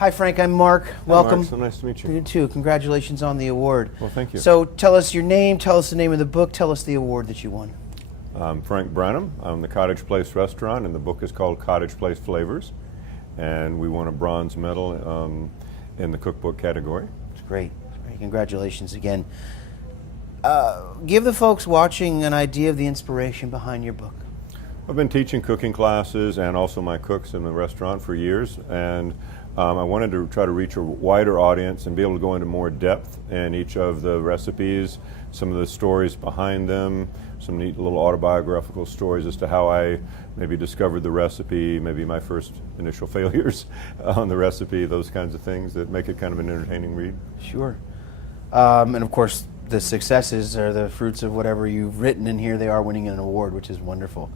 Hi, Frank. I'm Mark. Welcome. Mark, so nice to meet you. You too. Congratulations on the award. Well, thank you. So tell us your name, tell us the name of the book, tell us the award that you won. I'm Frank Branham. I'm the Cottage Place restaurant, and the book is called Cottage Place Flavors. And we won a bronze medal in the cookbook category. It's great. Congratulations again. Give the folks watching an idea of the inspiration behind your book. I've been teaching cooking classes and also my cooks in the restaurant for years, and I wanted to try to reach a wider audience and be able to go into more depth in each of the recipes, some of the stories behind them, some neat little autobiographical stories as to how I maybe discovered the recipe, maybe my first initial failures on the recipe, those kinds of things that make it kind of an entertaining read. Sure. And of course, the successes are the fruits of whatever you've written, and here they are winning an award, which is wonderful.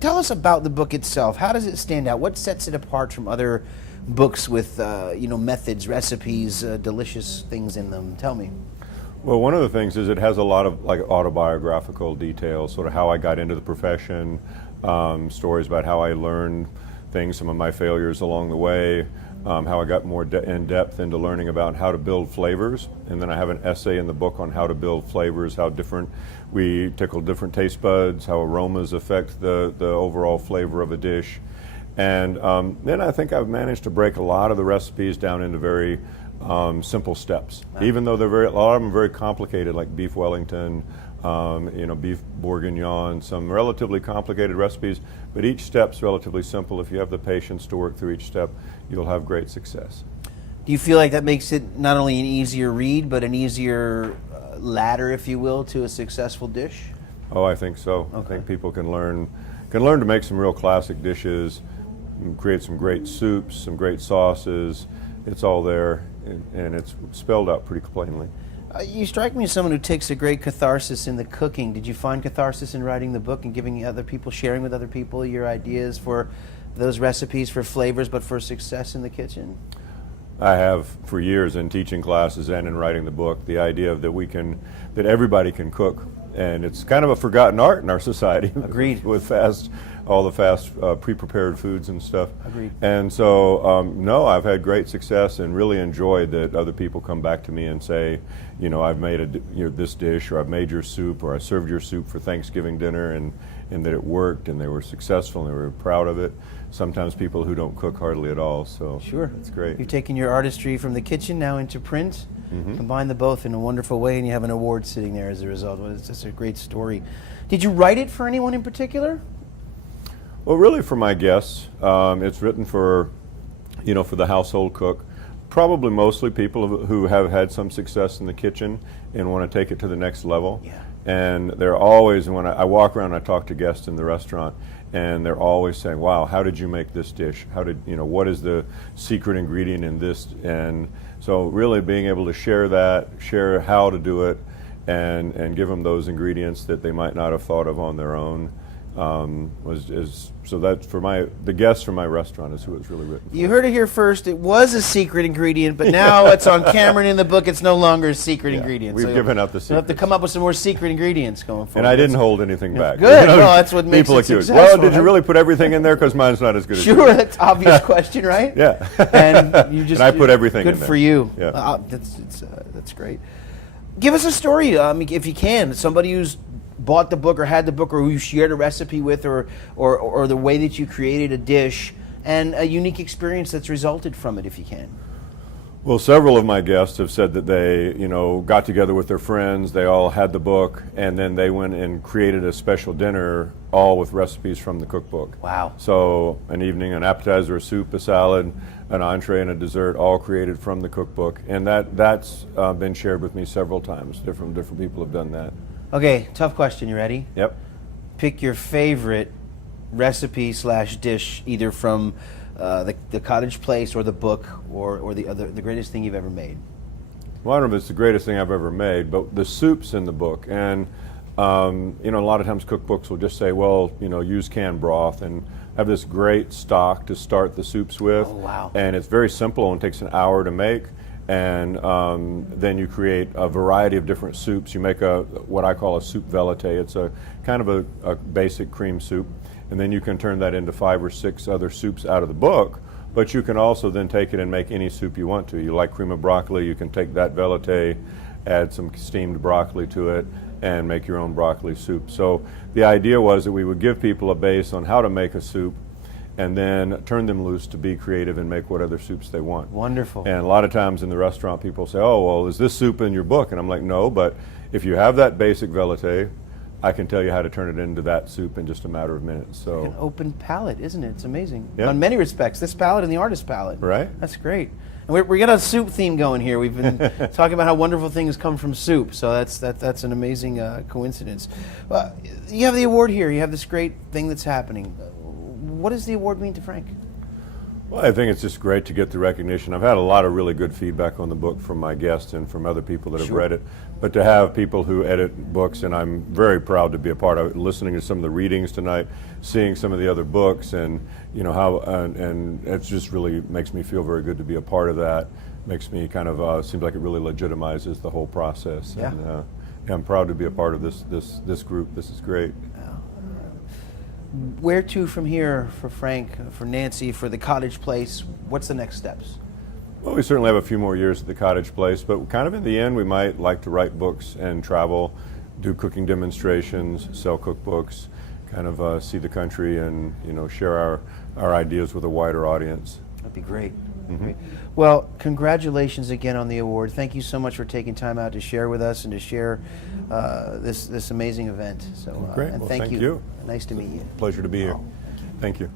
Tell us about the book itself. How does it stand out? What sets it apart from other books with methods, recipes, delicious things in them? Tell me. Well, one of the things is it has a lot of like autobiographical details, sort of how I got into the profession, stories about how I learned things, some of my failures along the way, how I got more in depth into learning about how to build flavors. And then I have an essay in the book on how to build flavors, how we tickle different taste buds, how aromas affect the overall flavor of a dish. And then I think I've managed to break a lot of the recipes down into very simple steps, even though a lot of them are very complicated, like beef Wellington, beef bourguignon, some relatively complicated recipes, but each step's relatively simple. If you have the patience to work through each step, you'll have great success. Do you feel like that makes it not only an easier read, but an easier ladder, if you will, to a successful dish? Oh, I think so. Okay. I think people can learn to make some real classic dishes, create some great soups, some great sauces. It's all there, and it's spelled out pretty plainly. You strike me as someone who takes a great catharsis in the cooking. Did you find catharsis in writing the book and giving other people, sharing with other people your ideas for those recipes, for flavors, but for success in the kitchen? I have for years in teaching classes and in writing the book, the idea that everybody can cook, and it's kind of a forgotten art in our society. Agreed. With all the fast pre-prepared foods and stuff. Agreed. And so, no, I've had great success and really enjoyed that other people come back to me and say, I've made this dish, or I've made your soup, or I served your soup for Thanksgiving dinner, and that it worked, and they were successful, and they were proud of it. Sometimes people who don't cook hardly at all, so sure, it's great. You've taken your artistry from the kitchen now into print, combined the both in a wonderful way, and you have an award sitting there as a result. Well, it's just a great story. Did you write it for anyone in particular? Well, really for my guests. It's written for the household cook, probably mostly people who have had some success in the kitchen and want to take it to the next level. Yeah. And they're always, when I walk around, I talk to guests in the restaurant, and they're always saying, "Wow, how did you make this dish? What is the secret ingredient in this?" And so, really being able to share how to do it, and give them those ingredients that they might not have thought of on their own. So that's for the guests from my restaurant is who it's really written for. You heard it here first. It was a secret ingredient, but now it's on camera and in the book. It's no longer a secret ingredient. We've given out the secret. You'll have to come up with some more secret ingredients going forward. And I didn't hold anything back. Good. Well, that's what makes it successful. Well, did you really put everything in there? Because mine's not as good as yours. Sure, that's an obvious question, right? Yeah. And you just and I put everything in there. Good for you. Yeah. That's great. Give us a story, if you can. Somebody who's bought the book or had the book, or who you shared a recipe with, or the way that you created a dish, and a unique experience that's resulted from it, if you can. Well, several of my guests have said that they, got together with their friends, they all had the book, and then they went and created a special dinner, all with recipes from the cookbook. Wow. So an evening, an appetizer, a soup, a salad, an entree, and a dessert, all created from the cookbook. And that's been shared with me several times. Different people have done that. Okay, tough question. You ready? Yep. Pick your favorite recipe/dish, either from the Cottage Place or the book, or the greatest thing you've ever made. Well, I don't know if it's the greatest thing I've ever made, but the soup's in the book. And, a lot of times cookbooks will just say, well, use canned broth, and have this great stock to start the soups with. Oh, wow. And it's very simple and takes an hour to make. And then you create a variety of different soups. You make what I call a soup velouté. It's a kind of a basic cream soup. and then you can turn that into 5 or 6 other soups out of the book. But you can also then take it and make any soup you want to. You like cream of broccoli, you can take that velouté, add some steamed broccoli to it, and make your own broccoli soup. So the idea was that we would give people a base on how to make a soup, and then turn them loose to be creative and make what other soups they want. Wonderful. And a lot of times in the restaurant, people say, oh, well, is this soup in your book? And I'm like, no, but if you have that basic velouté, I can tell you how to turn it into that soup in just a matter of minutes. So an open palette, isn't it? It's amazing. Yeah. On many respects, this palette and the artist palette. Right. That's great. And we got a soup theme going here. We've been talking about how wonderful things come from soup. So that's an amazing coincidence. You have the award here. You have this great thing that's happening. What does the award mean to Frank? Well, I think it's just great to get the recognition. I've had a lot of really good feedback on the book from my guests and from other people that have read it. But to have people who edit books, and I'm very proud to be a part of it, listening to some of the readings tonight, seeing some of the other books, and you know how, and it just really makes me feel very good to be a part of that. Makes me kind of seems like it really legitimizes the whole process. Yeah. And I'm proud to be a part of this group. This is great. Where to from here for Frank, for Nancy, for the Cottage Place? What's the next steps? Well, we certainly have a few more years at the Cottage Place, but kind of in the end, we might like to write books and travel, do cooking demonstrations, sell cookbooks, kind of see the country and, you know, share our ideas with a wider audience. That'd be great. Mm-hmm. Great. Well, congratulations again on the award. Thank you so much for taking time out to share with us and to share this amazing event. So, Great. and Well, thank thank you. you. Nice to meet you. Pleasure to be here. Oh, Thank you.